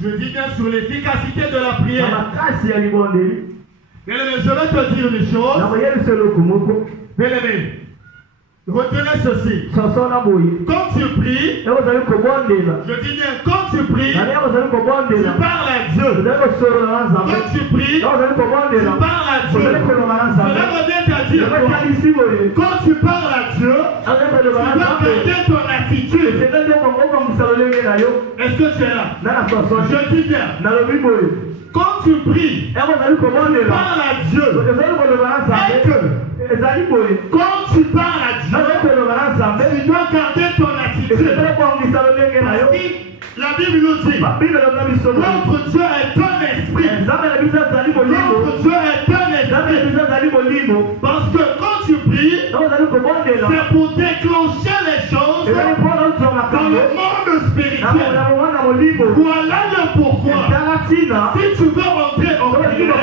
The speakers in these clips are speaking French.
Je dis bien sur l'efficacité de la prière. Bien-aimé, je vais te dire une chose. Bien-aimé, retenez ceci. Quand tu pries, je dis bien, quand tu pries, tu parles à Dieu. Quand tu pries, tu parles à Dieu. Cela revient à dire quoi? Quand tu parles à Dieu, tu dois garder ton attitude. Est-ce que tu es là? Je dis bien. Quand tu pries, tu parles à Dieu. Et que, quand tu parles à Dieu, tu dois garder ton attitude. La Bible nous dit, notre Dieu est un esprit. Notre Dieu est un esprit. Parce que quand tu pries, c'est pour déclencher les choses dans le monde spirituel. Voilà le pourquoi. Si tu veux rentrer en prière,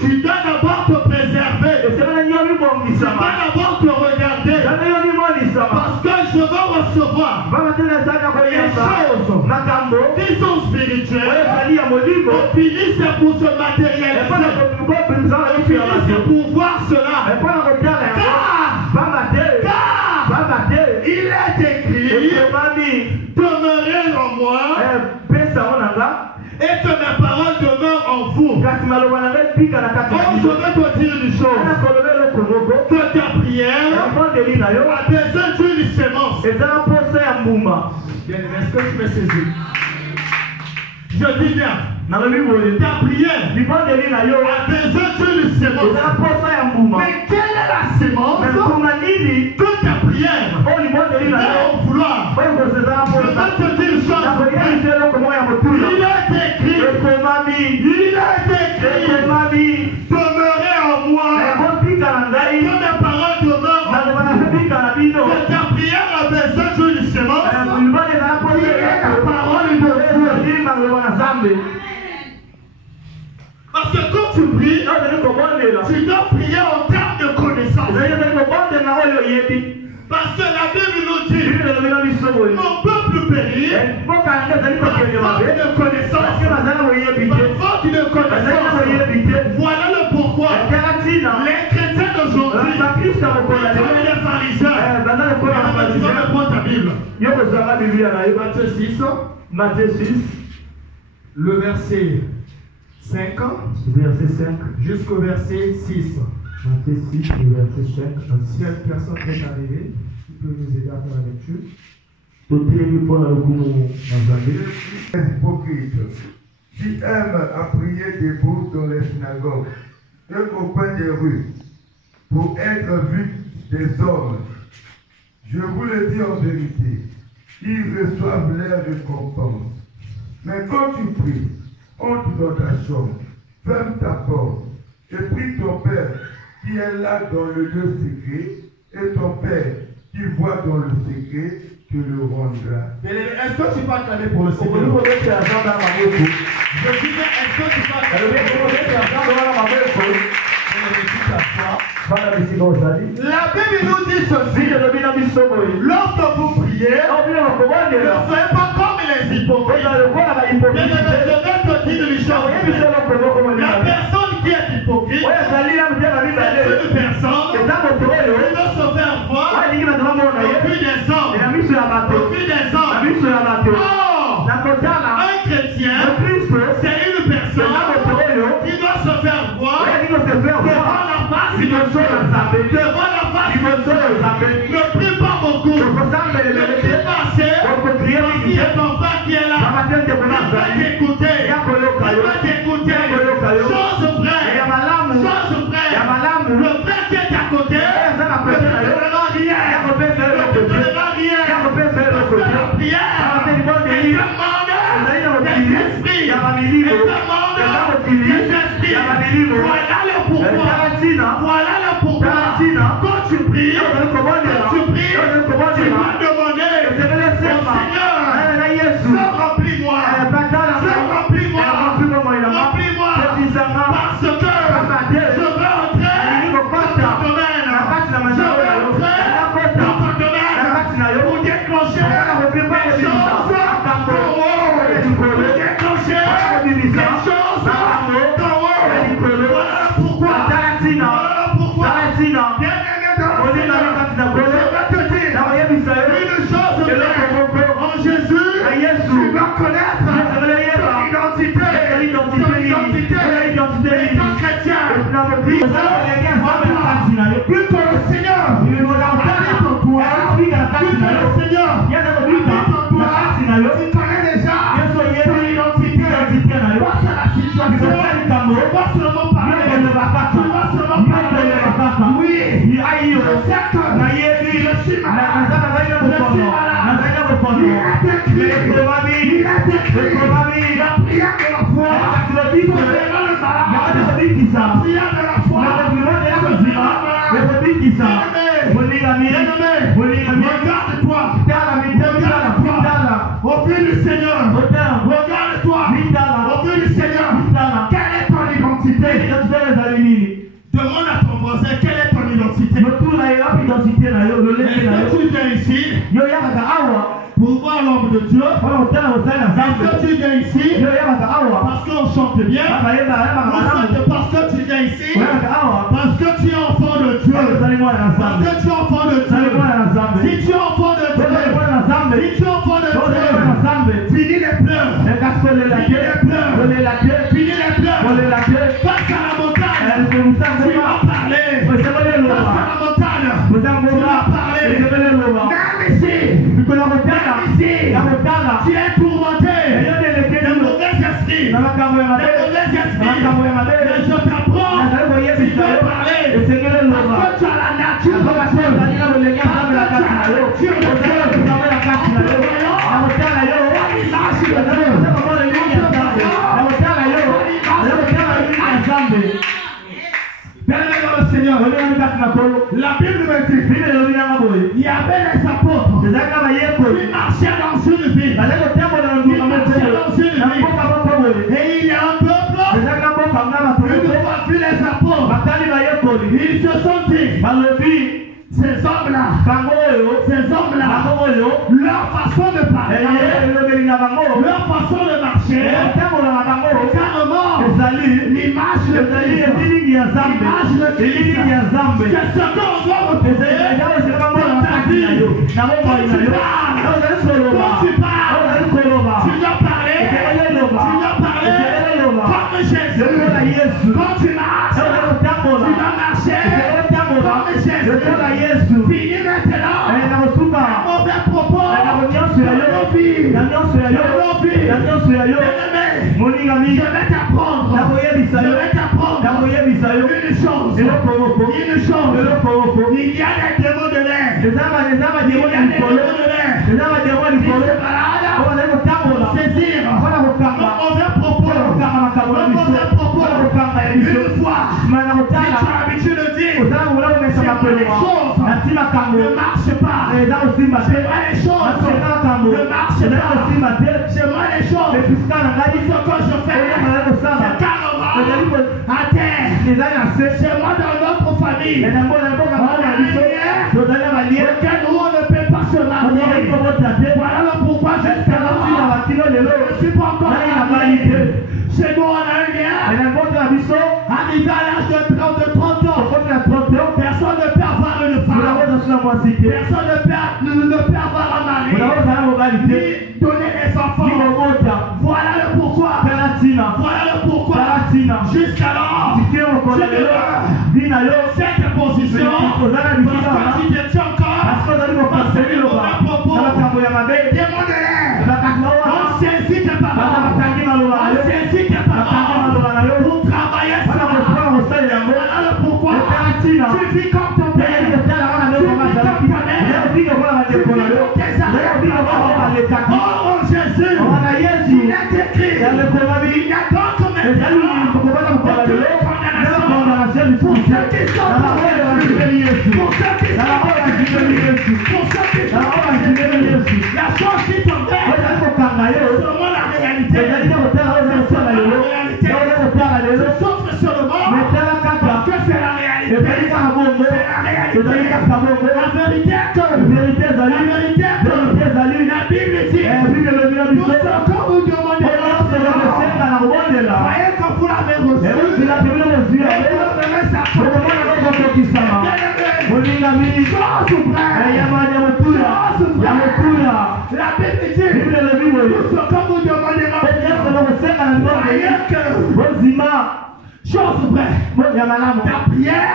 tu dois d'abord te préserver. Tu dois d'abord te regarder. Parce que je veux recevoir les choses qui sont spirituelles. Au fini, c'est pour se matérialiser. Au fini, c'est pour voir cela. Car il est écrit, demeurez en moi et que mes paroles demeurent en vous. Oh, je vais te dire une chose. Que ta prière a besoin d'une sémence. Bien, est-ce que tu me saisis? Je dis bien. Ta prière a besoin d'une sémence. Mais quelle est la sémence que ta prière va en vouloir? Je vais te dire une chose. Il est écrit, demeurez en moi et que mes paroles demeurent en vous. Que ta prière a besoin d'une sémence. La parole de Dieu. Parce que quand tu pries, tu dois prier en termes de connaissance. Parce que la Bible nous dit, mon peuple périt par faute de connaissance. Par faute de connaissance. Voilà le pourquoi les chrétiens d'aujourd'hui, les pharisiens, tu vas me prendre ta Bible. Matthieu 6, le verset 5 jusqu'au verset 6. Matthieu 6, le verset 5. Si une personne est arrivée, tu peux nous aider à faire la lecture. Hypocrite, qui aime à prier debout dans les synagogues et au coin des rues, pour être vu des hommes. Je vous le dis en vérité, ils reçoivent leur récompense. Mais quand tu pries, entre dans ta chambre, ferme ta porte et prie ton Père qui est là dans le lieu secret, et ton Père qui voit dans le secret te le rendra. Est-ce que tu peux acclamer pour le Seigneur? Je dis bien, est-ce que tu peux acclamer pour le Seigneur? La Bible nous dit ceci. Lorsque vous priez, ne soyez pas comme les hypocrites. Je vais te dire une chose. La personne qui est hypocrite, c'est une personne qui veut se faire voir au plus des hommes. Or, un chrétien, c'est une personne qui doit se faire voir devant la face de Dieu. Devant la face de Dieu. Ne prie pas beaucoup. Ne prie pas assez. Parce qu'il y a ton frère qui est là. Il va t'écouter. Chose vraie. Le frère qui est à côté ne te donnera rien. Ne te donnera rien. La prière demande des esprits. Voilà le pourquoi. Quand tu pries, tu dois demander au Seigneur, remplis-moi. Parce que je veux entrer dans ton domaine. Je veux entrer dans ton domaine pour déclencher les choses Tu dois connaître ton identité. Et tant chrétien, plus que le Seigneur habite en toi, plus que le Seigneur habite en toi, tu connais déjà ton identité. Face à la situation, pas seulement parler, oui, je sais que je suis malade, il a été écrit, la prière de la foi, la prière de la foi, regarde-toi, au pied du Seigneur, regarde-toi, au pied du Seigneur, quelle est ton identité? Demande à ton voisin quelle est ton identité. Est-ce que tu viens ici pour voir l'homme de Dieu? Est-ce que tu viens ici parce qu'on chante bien? Ou c'est parce que tu viens ici parce que tu es enfant de Dieu? Parce que tu es enfant de Dieu. Si tu es enfant de Dieu, finis les pleurs. Finis les pleurs. Face à la montagne, tu vas parler. Face à la montagne, tu vas parler. Même ici, tu es tourmenté de mauvais esprits. Mais je t'apprends, tu peux parler. Parce que tu as la nature de Dieu. Bien-aimé dans le Seigneur, la Bible me dit il y avait les apôtres qui marchaient dans une ville. Et il y a un peuple, une fois vu les apôtres, ils se sont dit ces hommes-là, leur façon de parler, leur façon de marcher, carrément l'image de Christ. C'est ce qu'on doit reposer dans ta vie. Quand tu parles, tu dois parler comme Jésus. Quand tu marches, tu dois marcher comme Jésus. Finis maintenant un mauvais propos de nos vies. Je vais t'apprendre une chose. Il y a des démons de l'air. Ils se baladent pour saisir un mauvais propos. Une fois, si tu as l'habitude de dire c'est vrai, les choses ne marchent pas. C'est vrai, les choses ne marchent pas. C'est vrai, les choses. Ce que je fais, c'est carrément à terre. C'est moi dans notre famille. Auquel nous on ne peut pas se marier. Voilà le pourquoi jusqu'à maintenant je ne suis pas encore marié. Chez nous on a un lien. Arrivé à l'âge de 30 ans, personne ne peut avoir une femme. Personne ne peut avoir un mari. Ni donner des enfants. Voilà le pourquoi. Voilà le pourquoi. Jusqu'alors, tu demeures cette position parce que tu détiens encore parce que le mauvais propos. Démon de l'air. On saisit tes paroles. Pour travailler sur la. Voilà le pourquoi. Tu vis comme ton père. Tu vis comme ta mère. Tu vis comme tes amis. Oh Jésus, il est écrit. Il y a donc maintenant pour ceux qui sont la chose qui t'embête, seulement la réalité. Sauf seulement parce que c'est la réalité. C'est la vérité que la Bible dit tout ce que vous demandez voyez que vous l'avez reçu et vous verrez sa La Bible dit, tout ce que vous demandera, croyez que chose vraie, ta prière,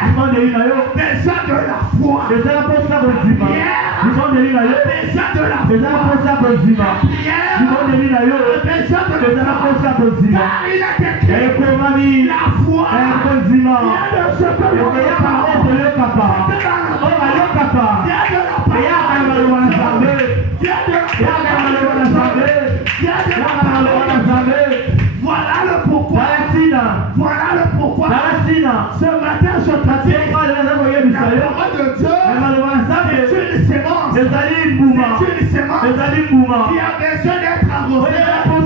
déjà de la foi. Déjà de la foi. Car il a écrit la foi vient de ce que l'on voilà le pourquoi. Voilà le pourquoi. Ce matin, je te dis, la parole de Dieu, c'est une sémence. C'est une sémence qui a besoin d'être arrosée pour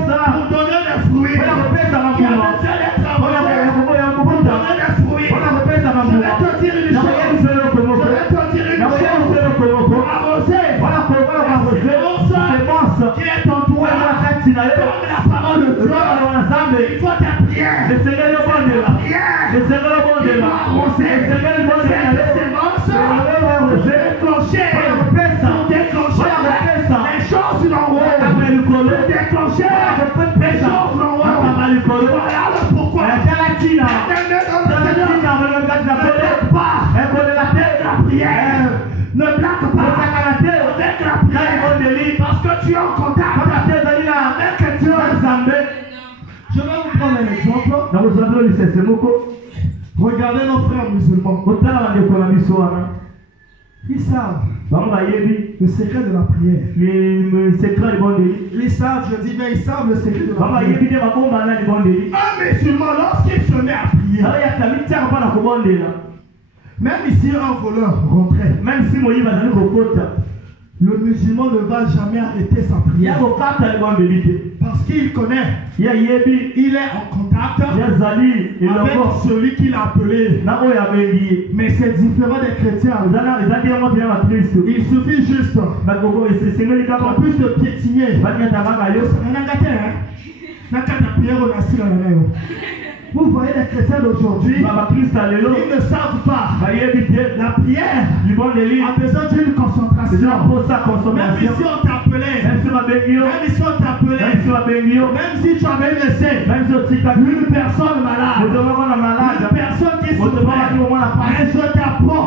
donner des fruits. Qui a besoin d'être arrosée pour donner des fruits. Je vais te dire une chose. Pour arroser, sémence qui est en toi, comme la parole de Dieu, il faut ta prière. Il faut arroser. Cette sémence déclencher les choses d'en haut. Déclencher les choses d'en haut. Voilà le pourquoi. Ne blague pas avec la prière parce que tu es en contact avec Dieu. Je vais vous prendre un exemple. Regardez nos frères musulmans. Ils savent le secret de la prière. Ils savent, je dis bien, ils savent le secret de la prière. Un musulman, lorsqu'il se met à prier, même ici un voleur rentrait, le musulman ne va jamais arrêter sa prière. Parce qu'il connaît, il est en contact avec celui qu'il a appelé. Mais c'est différent des chrétiens. Il suffit juste qu'on puisse te piétiner. Vous voyez les chrétiens d'aujourd'hui, ils ne savent pas. La prière a besoin d'une concentration. Même si on t'appelait, même si tu avais laissé une personne malade, une personne qui souffrait, mais je t'apprends,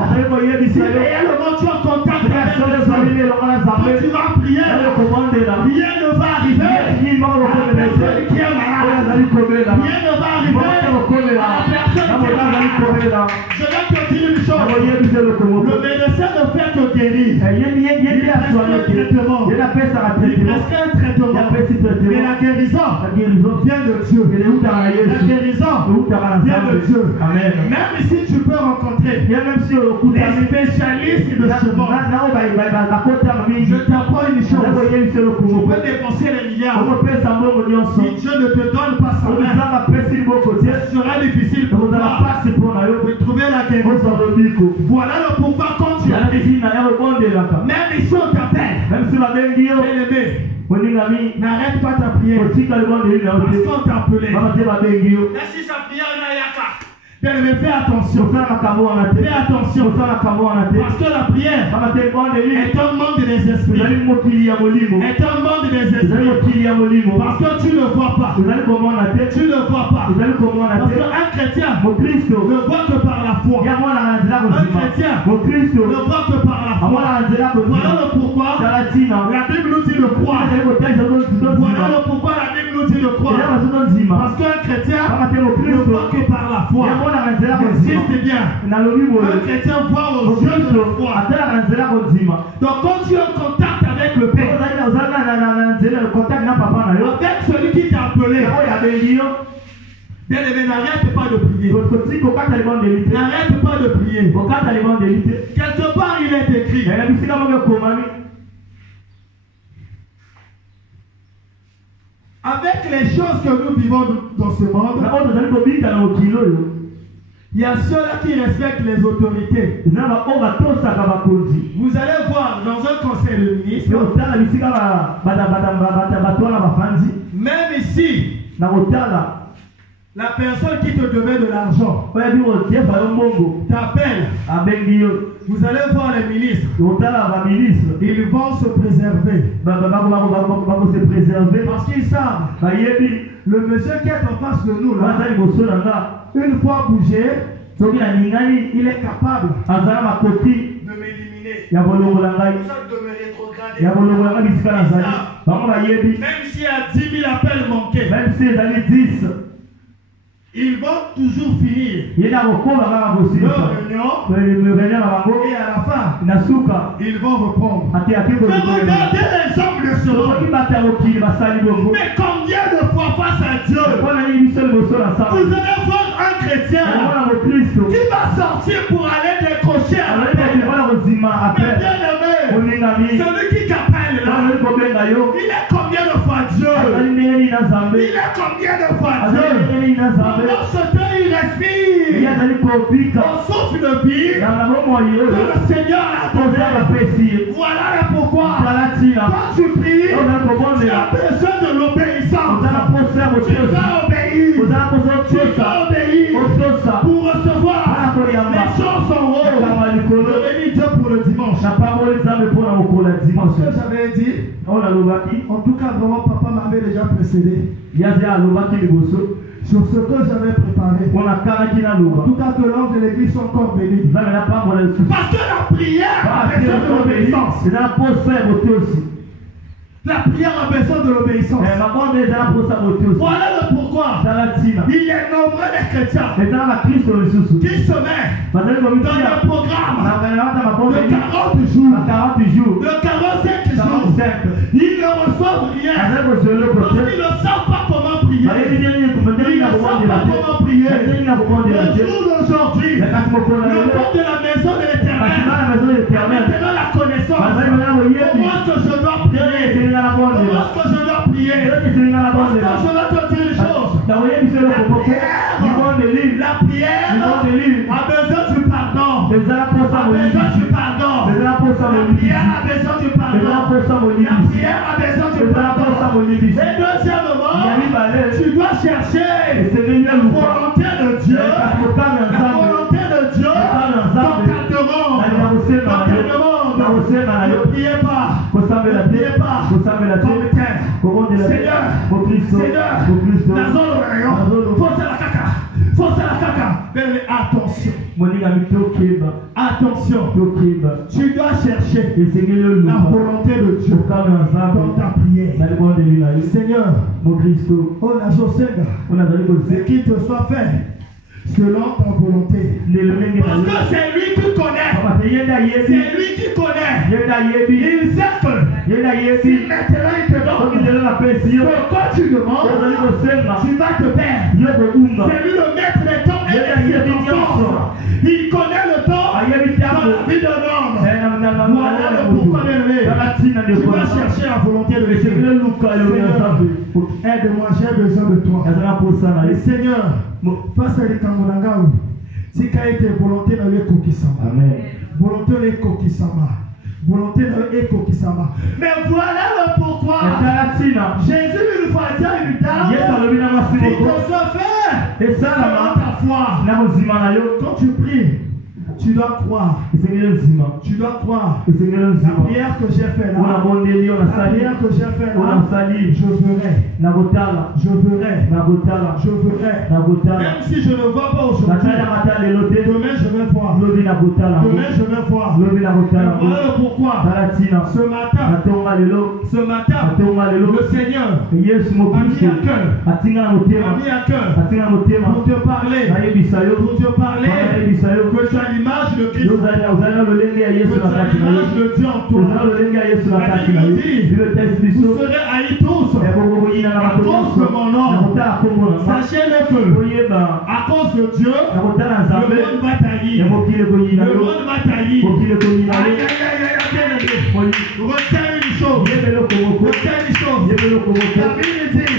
si réellement tu es en contact avec les hommes, quand tu vas prier, rien ne va arriver à la personne qui est malade. Rien ne va arriver. Je vais te dire une chose. Le médecin ne fait que guérir. Il prescrit un traitement. Mais la guérison vient de Dieu. La guérison vient de Dieu. Même si tu peux rencontrer les spécialistes de ce monde, je t'apprends une chose. Tu peux dépenser les milliards. Si Dieu ne te donne pas sa main, ce sera difficile pour toi de trouver la guérison. Voilà le pourquoi quand tu arrives, même ici on t'appelle, bien-aimé, n'arrête pas ta prière parce qu'on t'a appelé. Même si sa prière n'a yaka. Bien-aimé, fais attention. Fais attention. Parce que la prière est un monde des esprits. Est un monde des esprits. Parce que tu ne vois pas. Tu ne vois pas. Parce qu'un chrétien ne voit que par la foi. Un chrétien ne voit que par la foi. Voilà le pourquoi la Bible nous dit de croire. Voilà le pourquoi la Bible nous dit de croire. Parce qu'un chrétien ne voit que par la foi. Insiste bien. Un chrétien voit aux yeux de la foi. Donc quand tu es en contact avec le Père, avec celui qui t'a appelé, bien-aimé, n'arrête pas de prier. N'arrête pas de prier. Quelque part il est écrit. Avec les choses que nous vivons dans ce monde, il y a ceux-là qui respectent les autorités. Vous allez voir dans un conseil de ministres, même ici, La personne qui te devait de l'argent t'appelle. Vous allez voir les ministres. Ils vont se préserver. Parce qu'ils savent. Le monsieur qui est en face de nous là, une fois bougé, il est capable de m'éliminer. De me rétrograder. Même s'il y a 10 000 appels manqués, ils vont toujours finir leur réunion et à la fin, ils vont reprendre. Mais regardez les hommes de ce monde. Mais combien de fois face à Dieu, vous allez voir un chrétien qui va sortir pour aller décrocher un appel. Mais bien aimé, celui qui t'appelle là, il est combien de fois Dieu? Il est combien de fois Dieu? Dans ce temps, il respire. On souffle le pire que le Seigneur a donné. Voilà pourquoi quand tu pries, tu as besoin de l'obéissance. Tu dois obéir. Tu dois obéir pour recevoir les choses en haut. Je bénis Dieu pour le dimanche. Ce que j'avais dit, en tout cas, vraiment, papa m'avait déjà précédé sur ce que j'avais préparé. En tout cas, que l'ange de l'église soit encore béni. Parce que la prière a besoin de l'obéissance. La prière a besoin de l'obéissance. Voilà le pourquoi. Il y a nombreux des chrétiens qui se mettent dans le programme de 40 jours, de 45 jours. Ils ne reçoivent rien parce qu'ils ne savent pas comment prier. Ils ne savent pas comment prier. Le jour d'aujourd'hui, le peuple de la maison de l'Éternel, maintenant la connaissance. Comment est-ce que je dois prier? Comment est-ce que je dois prier? Parce que je dois te dire une chose. La prière a besoin du pardon. A besoin du pardon. La prière a besoin du pardon. La prière a besoin du pardon. Et deuxièmement, tu dois chercher la volonté de Dieu. La volonté de Dieu dans ta demande. Ne priez pas. Ne priez pas. Comme Seigneur, attention. Attention. Tu dois chercher la volonté de Dieu dans ta prière. Seigneur, qu'il te soit fait selon ta volonté. Parce que c'est lui qui connaît. C'est lui qui connaît. Il sait que si maintenant il te donne ce que tu demandes, tu vas te perdre. C'est lui le maître des temps et des circonstances. Il connaît le temps dans la vie d'un homme. Voilà le pourquoi tu vas chercher la volonté de Dieu. Aide-moi, j'ai besoin de toi. Et Seigneur, face à l'Ikamulangao, si tu as été volonté dans le Kokisama, volonté dans le Kokisama, volonté dans le Kokisama. Mais voilà le pourquoi Jésus une fois dit à une dame, il faut se faire selon ta foi. Quand tu pries, tu dois croire. Tu dois croire. La prière que j'ai faite là, la prière que j'ai faite là, je verrai. Même si je ne vois pas aujourd'hui, demain je vais voir. Demain je vais voir. Voilà pourquoi ce matin, le Seigneur a mis à cœur pour te parler que tu as l'image de Christ, que tu as l'image de Dieu en toi. La Bible dit, vous serez haïs tous à cause de mon nom. Sachez-le que à cause de Dieu, le monde va taillir. Le monde va taillir. Retiens une chose.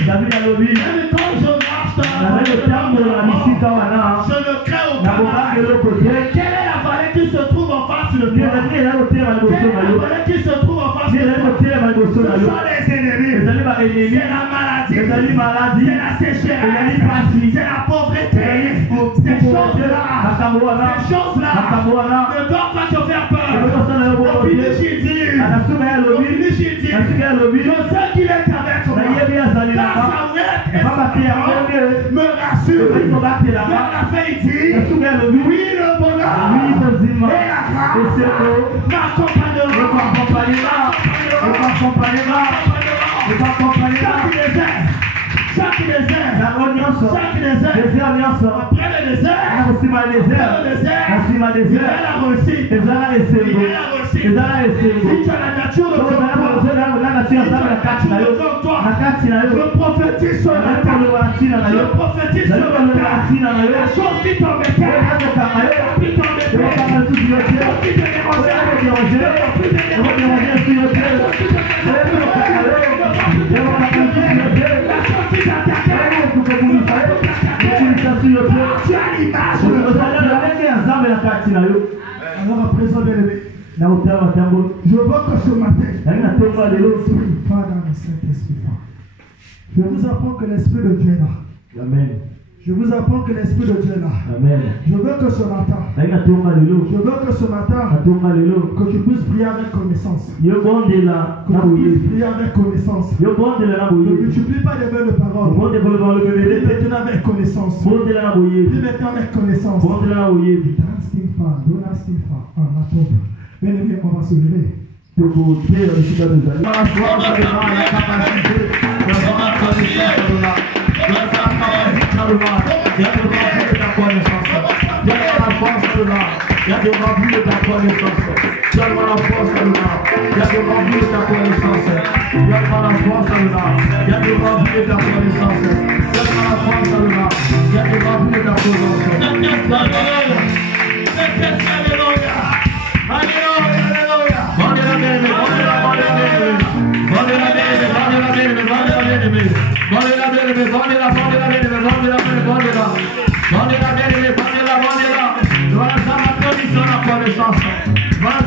David dit, même quand je marche dans la vallée, je ne crains aucun mal. Quelle est la vallée qui se trouve en face de toi? Quelle est la vallée qui se trouve en face de toi? Ce sont les ennemis. C'est c'est la maladie, c'est la sécheresse, c'est la pauvreté. Ces choses-là ne doivent pas te faire peur. On finit chez Dieu. Je sais qu'il est avec moi. Me rassure. Vers la fin, il dit, oui, le bonheur et la grâce m'accompagneront. Chaque désert, après le désert, il y a la réussite. Si tu as la nature de Dieu, je prophétise sur la chose qui t'embêtait, alors à présent, bien-aimé, je veux que ce matin, je vous apprends que l'Esprit de Dieu est là. Amen. Je vous apprends que l'Esprit de Dieu est là. Amen. Je veux que ce matin, que tu puisses prier avec connaissance. Que tu puisses prier avec connaissance. Ne multiplie pas les belles paroles. Prie maintenant avec connaissance. Prie maintenant avec connaissance. Bien-aimé, on va se lever. Voilà, ça m'a connu sur la connaissance. Voilà,